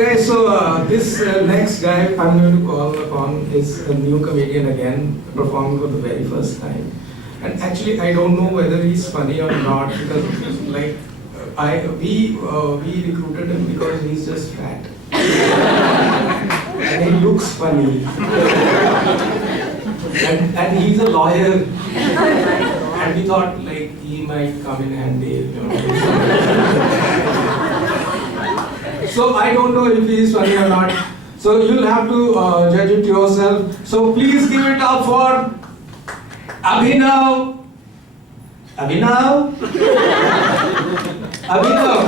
Okay guys, so this next guy I'm going to call upon is a new comedian again, performing for the very first time. And actually I don't know whether he's funny or not, because like we recruited him because he's just fat. And he looks funny. and he's a lawyer. And we thought like he might come in handy, you know. So I don't know if he is funny or not. So you'll have to judge it yourself. So please give it up for Abhinav. Abhinav? Abhinav.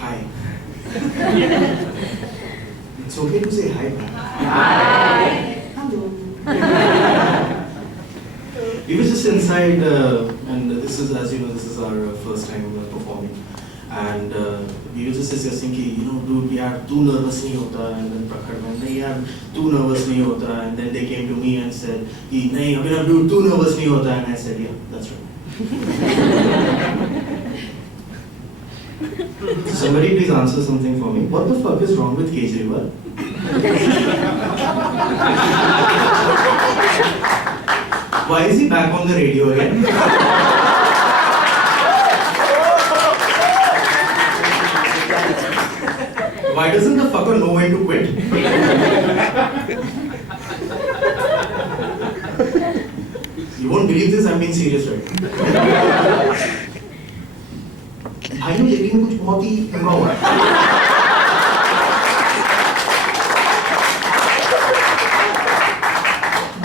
Hi. It's okay to say hi. Hi. Hello. We were just inside, and this is, as you know, this is our first time performing, and we were just discussing कि, you know, dude, यार तू nervous नहीं होता, and then Prakhar man, नहीं यार तू nervous नहीं होता, and then they came to me and said, कि नहीं Abhinav dude तू nervous नहीं होता, and I said, yeah, that's right. Somebody please answer something for me. What the fuck is wrong with Kejriwal? Why is he back on the radio again? Why doesn't the fucker know when to quit? You won't believe this, I'm being serious right. भाइयों लेकिन कुछ बहुत ही लंबा हुआ है।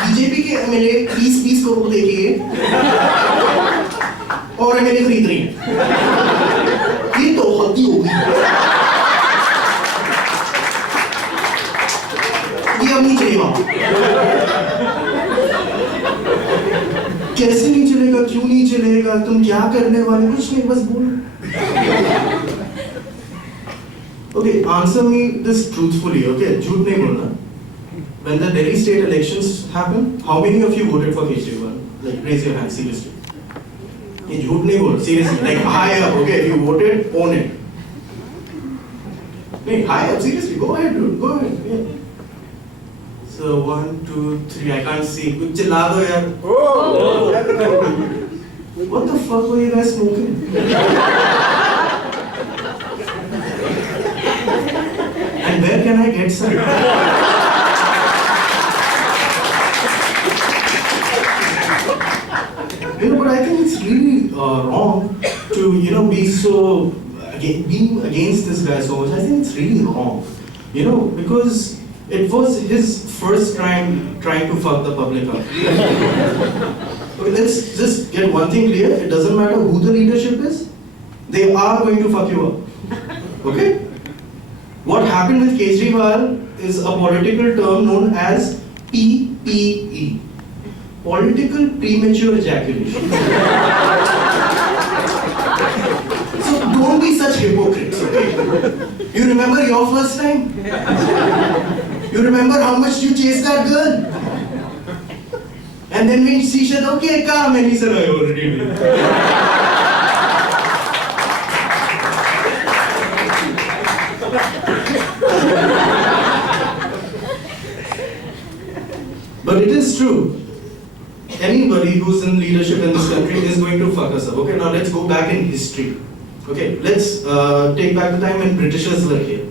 BJP के MLA 20 crore देके और एमएलए खरीद रही है। ये तो हद ही होगी। ये अब नहीं चलेगा। कैसे नहीं चलेगा, क्यों नहीं चलेगा, तुम क्या करने वाले, कुछ नहीं, बस बोलो। Okay, answer me this truthfully, okay? झूठ नहीं बोलना. When the Delhi state elections happened, how many of you voted for Kejriwal? Like, raise your hand, seriously. ये झूठ नहीं बोल, seriously. Like, high up, okay? If you voted, own it. नहीं, high up, seriously. Go ahead, dude. Go ahead. Yeah. So 1, 2, 3. I can't see. कुछ चिल्ला दो यार. Oh. What the fuck were you guys smoking? And where can I get some? You know, but I think it's really wrong to, you know, be so being against this guy so much. I think it's really wrong, you know, because it was his first crime trying to fuck the public up. Okay, let's just get one thing clear. It doesn't matter who the leadership is, they are going to fuck you up. Okay? What happened with Kejriwal is a political term known as PPE. Political premature ejaculation. So don't be such hypocrites, okay? You remember your first time? You remember how much you chased that girl? And then when she said, okay, come, and he said, I already did. But it is true. Anybody who's in leadership in this country is going to fuck us up. Okay, now let's go back in history. Okay, let's take back the time when Britishers were here.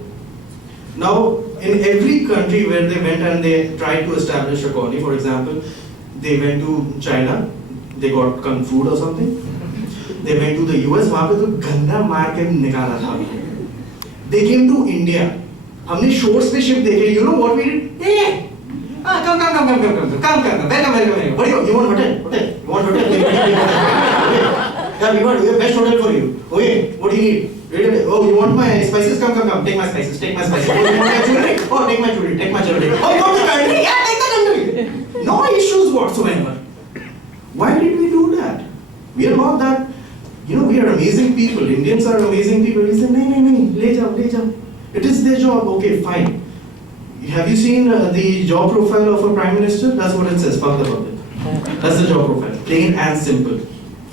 Now, in every country where they went and they tried to establish a colony, for example, they went to China, they got kung fu or something. They went to the US, वहाँ पे तो गंदा मार के निकाला था. They came to India. हमने shores पे ship देखे. You know what we did? Hey, come. What do you want hotel? You want hotel? Yeah, we have best hotel for you. Okay, what do you need? Oh, Oh, you want my spices? Come. Take my spices. Take my spices. Oh, you want my jewelry? Oh, take my jewelry. Take my jewelry. Oh, you want the country? Yeah, take the country. No issues whatsoever. Why did we do that? We are not that. We are amazing people. Indians are amazing people. We say, no, le jao. It is their job. Okay, fine. Have you seen the job profile of a prime minister? That's what it says. Fuck the public. That's the job profile. Plain and simple.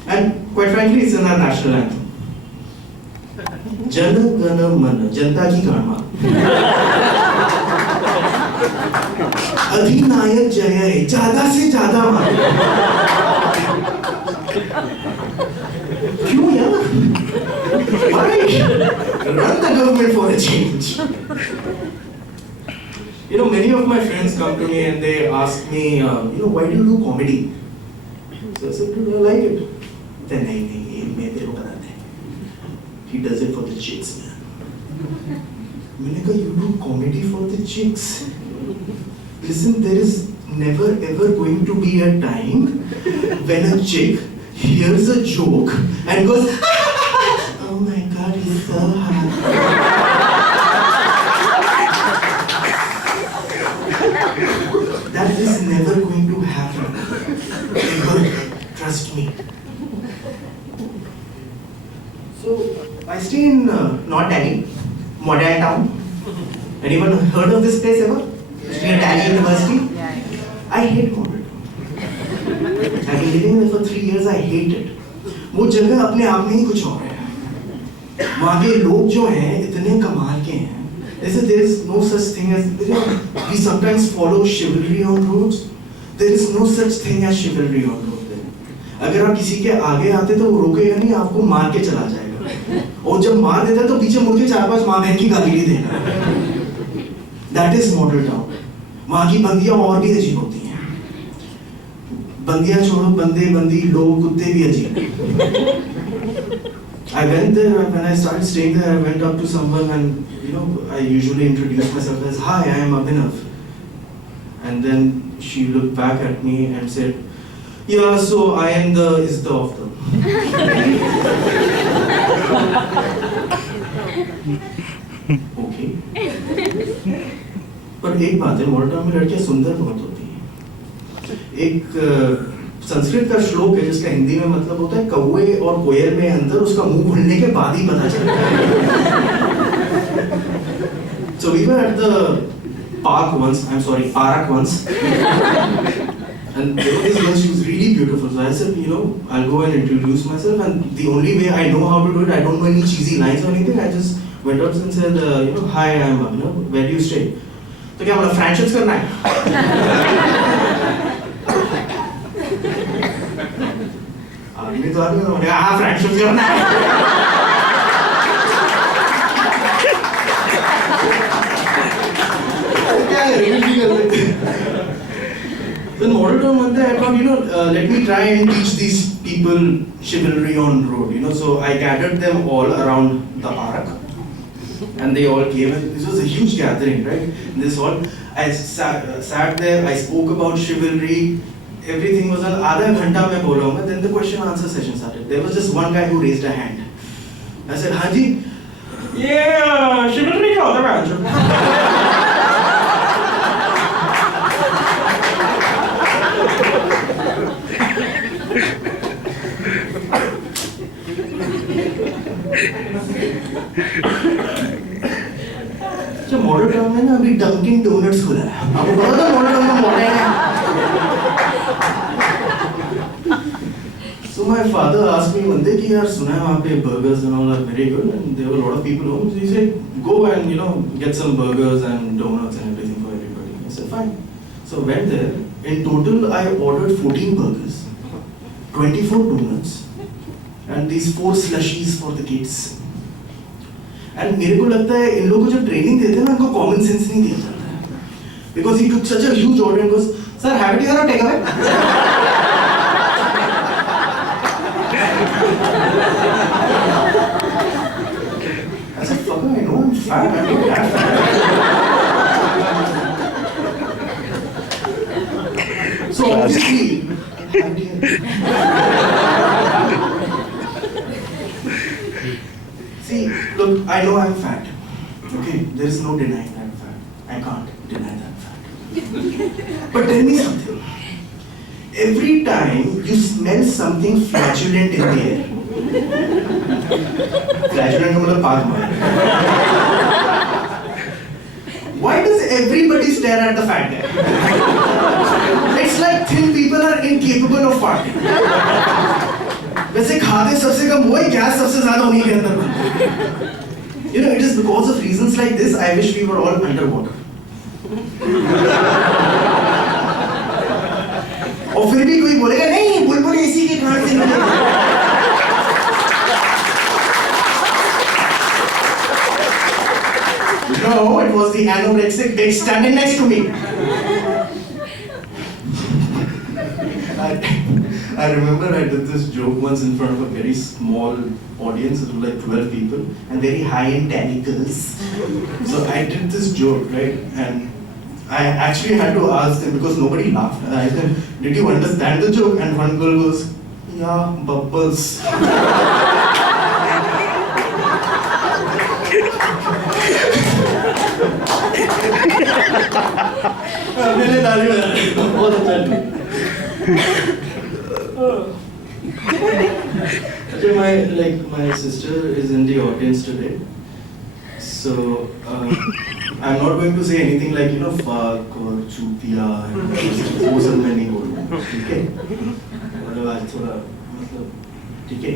And quite frankly, it's in our national anthem. Jana Gana Mana, Janta Ki Karma. Adhinayak Jaya hai, ज़्यादा से ज़्यादा मान. क्यों यार? Why? Run the government for a change. Many of my friends come to me and they ask me, why do you do comedy? So I said, I like it. Then he does it for the chicks, man. Manika, you do comedy for the chicks. Listen, there is never ever going to be a time when a chick hears a joke and goes, oh my God, he's so hot. That is never going to happen. Ever. Trust me. So, I stay in North Delhi, Modern Town. Anyone heard of this place ever? Near Delhi University? I hate Modern Town. I've been living there for 3 years, I hate it. वो जगह अपने आप में ही कुछ और है. वहाँ के लोग जो हैं इतने कमाल के हैं. There is no such thing as, we sometimes follow chivalry on roads. There is no such thing as chivalry on roads. अगर आप किसी के आगे आते तो वो रोकेगा नहीं, आपको मार के चला जाएगा. और जब मार देता तो पीछे मुड़ के 4-5 माँ बहन की गाली भी देगा. That is model town. वहाँ की बंदियाँ और भी अजीब होती हैं. बंदियाँ छोड़ो, बंदे, बंदी, लोग, कुत्ते भी अजीब. I went there, when I started staying there, I went up to someone and I usually introduce myself as, hi, I am Abhinav. And then she looked back at me and said, yeah, so I am the Isda of them. Okay. पर एक बात है, मोरटा में लड़कियां सुंदर बहुत होती हैं. एक संस्कृत का श्लोक है जिसका हिंदी में मतलब होता है कौवे और कोयल में अंदर उसका मुंह खुलने के बाद ही पता चलता है. So we were at the park once, parak once. And there was this girl, she was really beautiful. So I said, I'll go and introduce myself. And the only way I know how to do it, I don't know any cheesy lines or anything. I just went up and said, hi, I'm Abhinav. Where do you stay? So क्या बोला, friendships करना है? आदमी तो आदमी बोले, हाँ, friendships करना है. क्या करेंगे कर लेते. Then model term one day I thought, let me try and teach these people chivalry on road. So I gathered them all around the park, and they all came. And this was a huge gathering, right? In this hall, I sat there. I spoke about chivalry. Everything was an आधा घंटा मैं बोला हूँ. Then the question answer session started. There was just one guy who raised a hand. I said, हाँ जी, ये chivalry क्या होता है? जो मॉडल टाउन में ना अभी डंकिन डोनट्स खुला है. आपको पता था मॉडल टाउन में मॉडल है? So my father asked me one day कि यार सुना है वहाँ पे burgers and all are very good and there were a lot of people home. So he said go and get some burgers and donuts and everything for everybody. I said fine. So went there. In total I ordered 14 burgers, 24 donuts and these 4 slushies for the kids. And मेरे को लगता है इन लोगों को जब training देते हैं ना इनको कॉमन सेंस नहीं दिया जाता है. Because he took such a huge order and goes, sir, have it here or take away? I said, fucker, I know I'm fat, I'm not that fat. So obviously, See, look, I know I'm fat. Okay, there is no denying I'm fat. I can't deny that fact. But tell me something. Every time you smell something flatulent in the air, flatulent मतलब पाग मार. Why does everybody stare at the fat guy? It's like thin people are incapable of farting. वैसे खाते सबसे कम वही gas सबसे ज़्यादा उन्हीं के अंदर बनता है. You know, it is because of reasons like this I wish we were all underwater. और फिर भी कोई बोलेगा नहीं बुलबुल एसी के कारण से नहीं. No, it was the anorexic Diks standing next to me. I remember I did this joke once in front of a very small audience, it was like 12 people, and very high-end tentacles. So I did this joke, right? And I actually had to ask them because nobody laughed. I said, "Did you understand the joke?" And one girl goes, "Yeah, bubbles." My sister is in the audience today, so I'm not going to say anything like fuck or chutiya वो सब मैं नहीं बोलूँगा, ठीक है? मतलब आज थोड़ा मतलब ठीक है?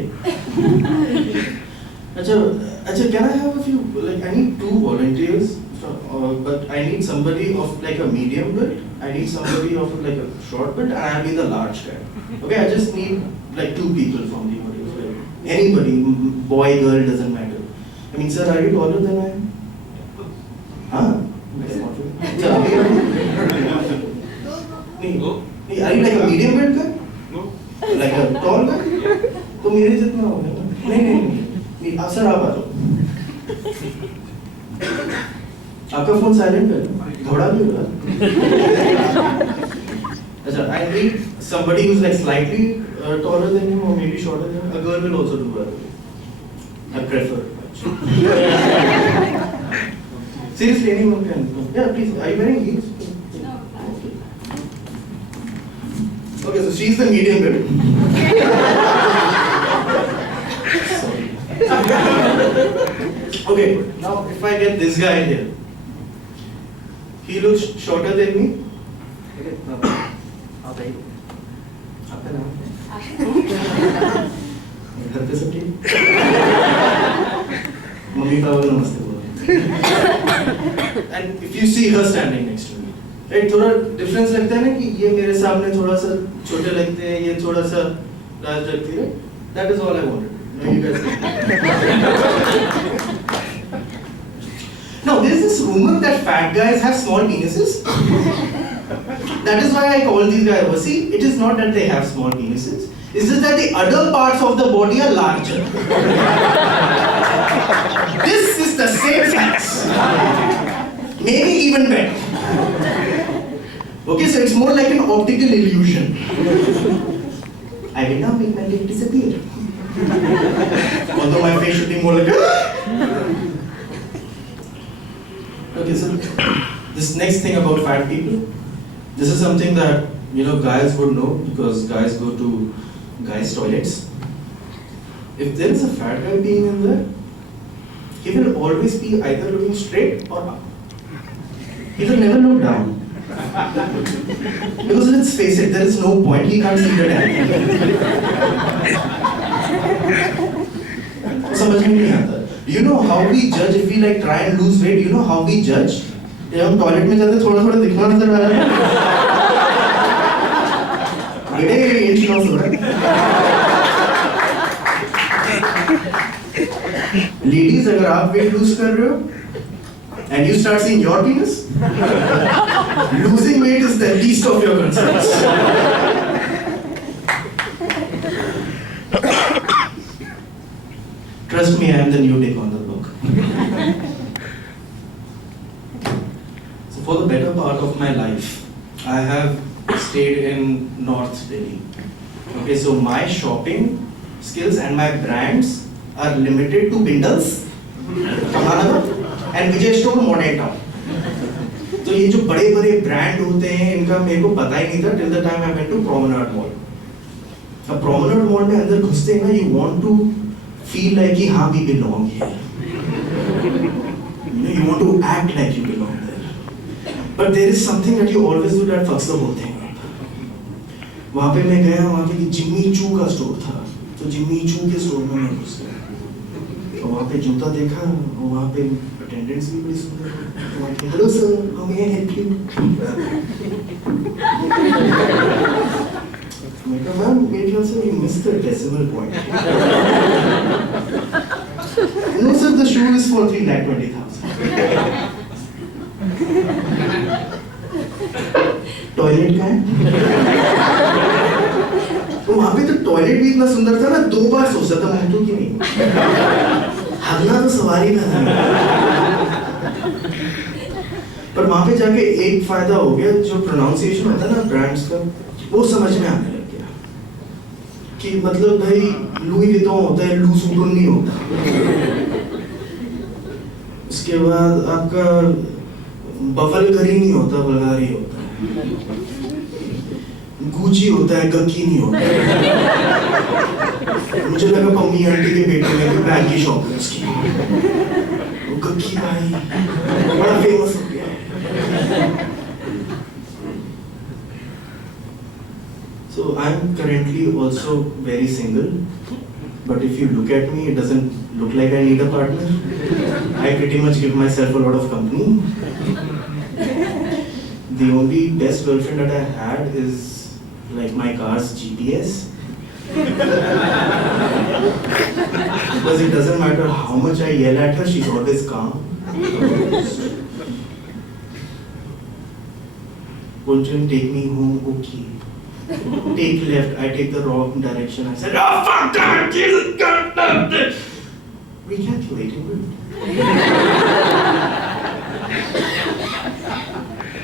अच्छा, can I have a few, like I need 2 volunteers, but I need somebody of like a medium build, I need somebody of like a short build, and I'll be the large guy. Okay, I just need like 2 people from the audience, like anybody, boy, girl, doesn't matter. I mean, sir, are you taller than I am? Huh? Are you like a medium build guy? No. Like a tall guy? तो मेरे जितना हो गया. नहीं. Sir आप आ जाओ. आपका phone silent है. घोड़ा भी होगा. अच्छा, I need somebody who's like slightly taller than him or maybe shorter than him. A girl will also do that. I prefer. Seriously, anyone can. Yeah, please. Are you wearing heels? No. Okay, so she's the medium build. Okay, now if I get this guy here, he looks shorter than me. Okay, now, आपका नाम? घर पे सब ठीक? Mummy papa को नमस्ते बोलो. And if you see her standing next to me, right, थोड़ा difference लगता है ना कि ये मेरे सामने थोड़ा सा छोटे लगते हैं, ये थोड़ा सा large लगती है. That is all I wanted. No, you guys. Now, there is this rumor that fat guys have small penises. That is why I call these guys over. See, it is not that they have small penises. It's just that the other parts of the body are larger. This is the same facts. Maybe even better. Okay, so it's more like an optical illusion. I will now make my dick disappear. Although my face should be more like Okay, so this next thing about fat people, this is something that guys would know because guys go to guys' toilets. If there is a fat guy being in there, he will always be either looking straight or up. He will never look down. Because let's face it, there is no point, he can't see the damn. समझ में नहीं आता. You know how we judge if we like try and lose weight? You know how we judge? जब हम toilet में जाते थोड़ा दिखना नजर आ रहा है. बेटे इंच लॉस हो रहा है. Ladies, अगर आप weight lose कर रहे हो and you start seeing your penis, losing weight is the least of your concerns. Trust me, I am the new Dick on the block. So for the better part of my life, I have stayed in North Delhi. Okay, so my shopping skills and my brands are limited to Bindals, and Vijay Store, Modern Town. तो ये जो बड़े बड़े brand होते हैं इनका मेरे को पता ही नहीं था till the time I went to Promenade Mall. अब Promenade Mall में अंदर घुसते हैं ना, you want to feel like कि हाँ we belong here. You want to act like you belong there. But there is something that you always do that fucks the whole thing up. वहाँ पे मैं गया, वहाँ पे जिम्मी चू का स्टोर था, तो जिम्मी चू के स्टोर में मैं घुस गया, और वहाँ पे जूता देखा, और वहाँ पे अटेंडेंट्स भी बड़ी सुंदर, hello sir, how may I help you? मैं कहा मैम मेरे ख्याल से you missed the decimal point. No sir, the shoe is for 3,20,000. Toilet का है? तो वहाँ पे तो टॉयलेट भी इतना सुंदर था ना, 2 बार सोचा था मैं तो कि नहीं, हगना तो सवाल ही था। पर वहाँ पे जाके एक फायदा हो गया, जो प्रोनाउंसिएशन होता है ना ब्रांड्स का, वो समझ में आने लग गया कि मतलब भाई लुई विटॉन होता है, लू सूटन नहीं होता। उसके बाद आपका बफलगरी नहीं होता, बल्गारी होता है। गुची होता है, गकी नहीं होता है। मुझे लगा पम्मी आंटी के बेटे में भी बैग की शॉप है उसकी, वो गकी भाई बड़ा फेमस हो गया है। So I'm currently also very single, but if you look at me, it doesn't look like I need a partner. I pretty much give myself a lot of company. The only best girlfriend that I had is like my car's GPS. Because it doesn't matter how much I yell at her, she's always calm. Won't you take me home? Okay. Take left, I take the wrong direction. I said, oh fuck that, Jesus, God damn it. Recalculating.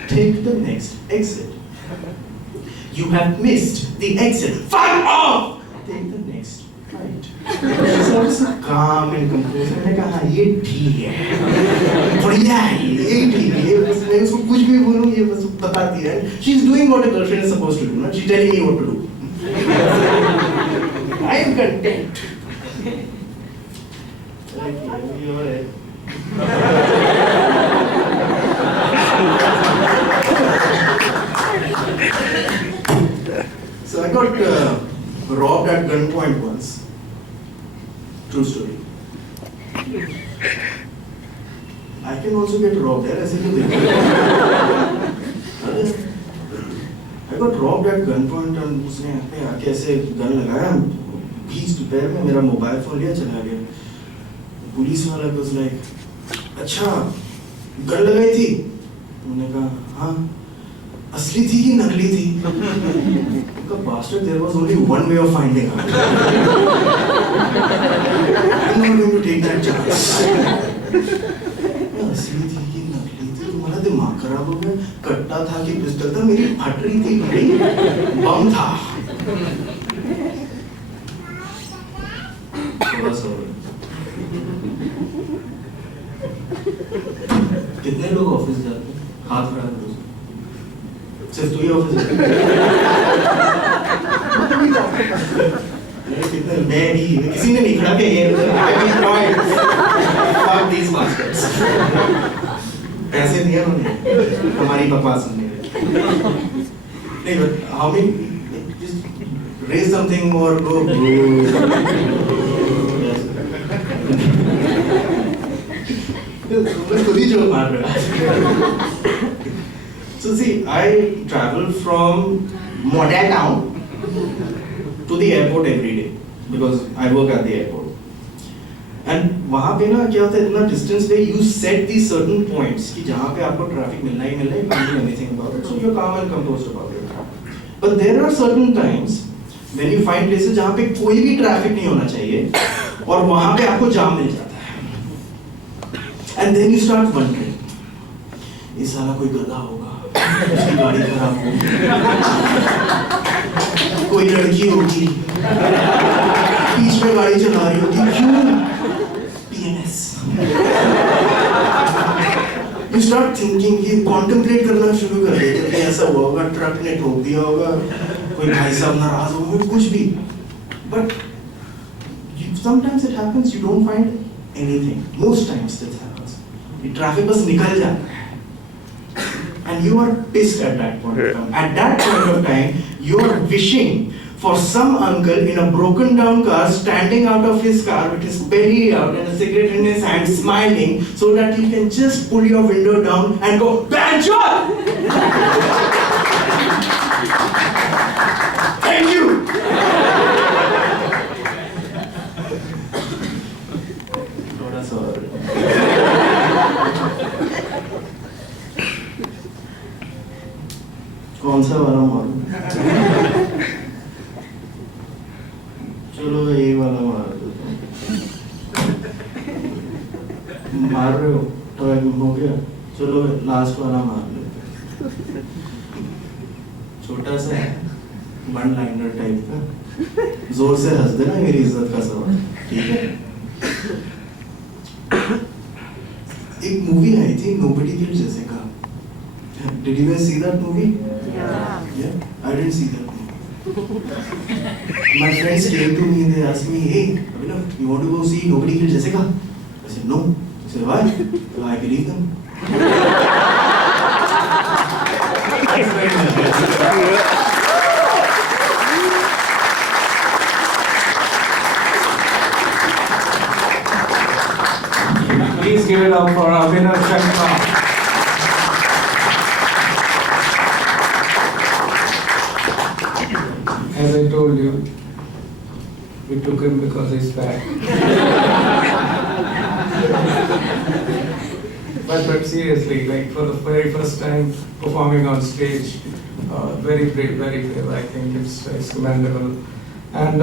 Take the next exit. You have missed the exit. Fuck off! Take the next right. She's also calm and composed. मैंने कहा ये ठीक है, बढ़िया है, ये ठीक है, बस मैं उसको कुछ भी बोलूँ ये बस बताती है. She's doing what a girlfriend is supposed to do, ना? She's telling me what to do. I am content. So I got robbed at gunpoint once. True story. I can also get robbed there. ऐसे क्यों देखते हो? I got robbed at gunpoint and उसने यहाँ पे आके ऐसे गन लगाया, बीच दोपहर में मेरा मोबाइल फोन लिया चला गया. पुलिस वाला was like, अच्छा गन लगाई थी? मैंने कहा हाँ. असली थी कि नकली थी? Bastard, there was only one way of finding out. I'm not going to take that chance. असली थी कि नकली थी? तुम्हारा दिमाग खराब हो गया? कट्टा था कि पिस्टल था? मेरी फट रही थी घड़ी, बम था. बस हो गया. कितने लोग ऑफिस जाते हैं? हाथ बढ़ा दो. सिर्फ तू ही ऑफिस जाता है? मैं भी, किसी ने नहीं खड़ा किया. पैसे दिए उन्होंने, हमारी बकवास सुनने. नहीं, but how many just raise something or go. खुद ही जो मार रहा है. So see, I travel from Modern Town to the airport every day because I work at the airport. And वहाँ पे ना क्या होता है, इतना distance पे you set these certain points कि जहाँ पे आपको traffic मिलना ही मिलना है, you can't do anything about it, so you're calm and composed about it. But there are certain times when you find places जहाँ पे कोई भी traffic नहीं होना चाहिए और वहाँ पे आपको जाम मिल जाता है. And then you start wondering, ये साला कोई गधा होगा, उसकी गाड़ी खराब होगी, कोई लड़की होगी, बीच बीच में गाड़ी चला रही होती क्यों? PNS. You start thinking, ये contemplate करना शुरू कर देते कि ऐसा हुआ होगा, ट्रक ने ठोक दिया होगा, कोई भाई साहब नाराज हो गए, कुछ भी. But sometimes it happens, you don't find anything. Most times this happens. The traffic bus निकल जाता है. And you are pissed at that point of time. At that point of time, you are wishing for some uncle in a broken down car standing out of his car with his belly out and a cigarette in his hand smiling so that he can just pull your window down and go, Banjo! Thank you! थोड़ा सा और. कौन सा वाला मारूं? चलो ये वाला मार देता हूँ. मार रहे हो तो हो गया. चलो लास्ट वाला मार लेते हैं. छोटा सा है, वन लाइनर टाइप का. जोर से हंस देना, मेरी इज्जत का सवाल. ठीक है. एक मूवी आई थी nobody killed Jessica. Did you guys see that movie? Yeah. I didn't see that movie. My friends came to me and they asked me, "Hey, Abhinav, you want to go see Nobody Killed Jessica?" I said, "No." I said, "Why?" "Well, I believe them." Please give it up for Abhinav Shankar. As I told you, we took him because he's fat. But seriously, like for the very first time performing on stage, very brave, very brave. I think it's commendable. And